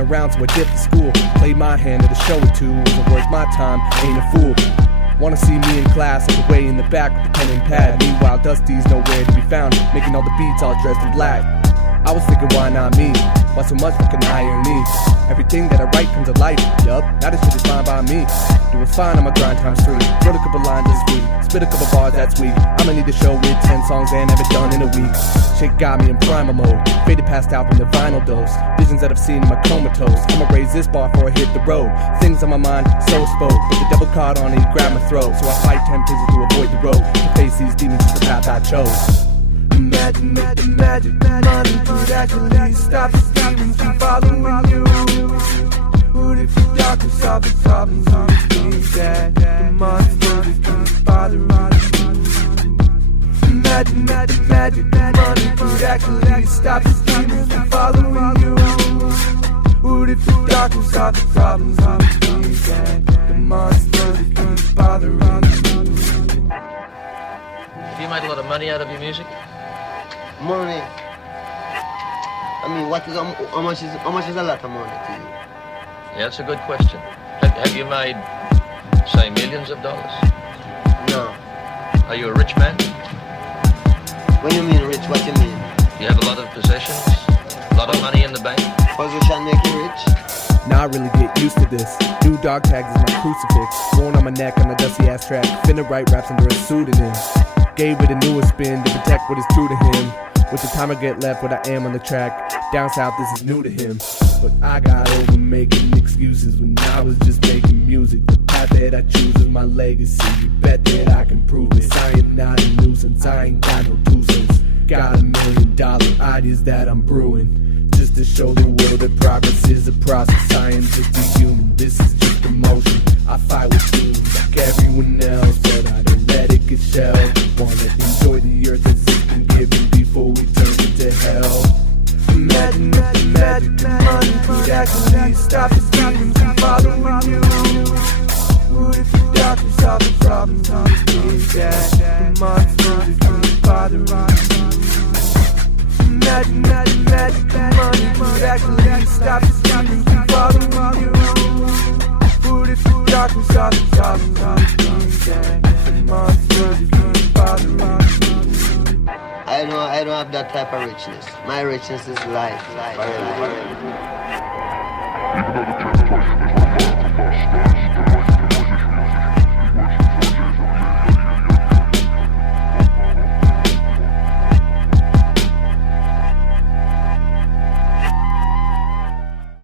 around, so I dipped to school. Played my hand at a show or two, wasn't worth my time, ain't a fool. Wanna see me in class, like away in the back with the pen and pad. Meanwhile, Dusty's nowhere to be found, making all the beats all dressed in black. I was thinking, why not me? Why so much fucking irony? Everything that I write comes to life, yup, now this shit is fine by me. Doing fine on my grind times 3. Wrote a couple lines this week, spit a couple bars that sweet. I'ma need a show with 10 songs and have it done in a week. Shit got me in primal mode, faded passed out from the vinyl dose. Visions that I've seen in my comatose. I'ma raise this bar before I hit the road. Things on my mind, so spoke, but the devil caught on and he grabbed my throat. So I fight temptations to avoid the road. To face these demons is the path I chose. Imagine if the magic money could actually stop the demons from following you. What if the doctor solved the problems on the things that the monsters keep bothering you? Imagine that the magic money could actually stop the demons from following you. What if the doctor solved the problems on the things that the monsters keep bothering you? Have you made a lot of money out of your music? Money. I mean, how much is a lot of money to you? Yeah, that's a good question. Have you made, say, millions of dollars? No. Are you a rich man? When you mean rich, what you mean? Do you have a lot of possessions? A lot of money in the bank? Position make you rich? Now I really get used to this. New dog tags is my crucifix. Worn on my neck on a dusty ass track. Finna write raps under a pseudonym. Gave it a newer spin to protect what is true to him. With the time I get left, what I am on the track. Down south, this is new to him. But I got over making excuses when I was just making music. The path that I choose is my legacy. You bet that I can prove it. I am not a nuisance, I ain't got no two cents. Got $1 million ideas that I'm brewing. Just to show the world that progress is a process. I am just a human, this is just emotion. I fight with demons like everyone else, but I don't let it get shelled. Wanna enjoy the earth as it's been given before we turn it to hell. Imagine if the magic money could actually stop the demons from following you. What if the doctor solved the problems on the things that the monsters keep bothering you? Imagine that the magic money could actually stop the demons from following you. What if the doctor solved the problems on the things that the monsters keep bothering you? I don't have that type of richness. My richness is life. Even though the temptation is like the bus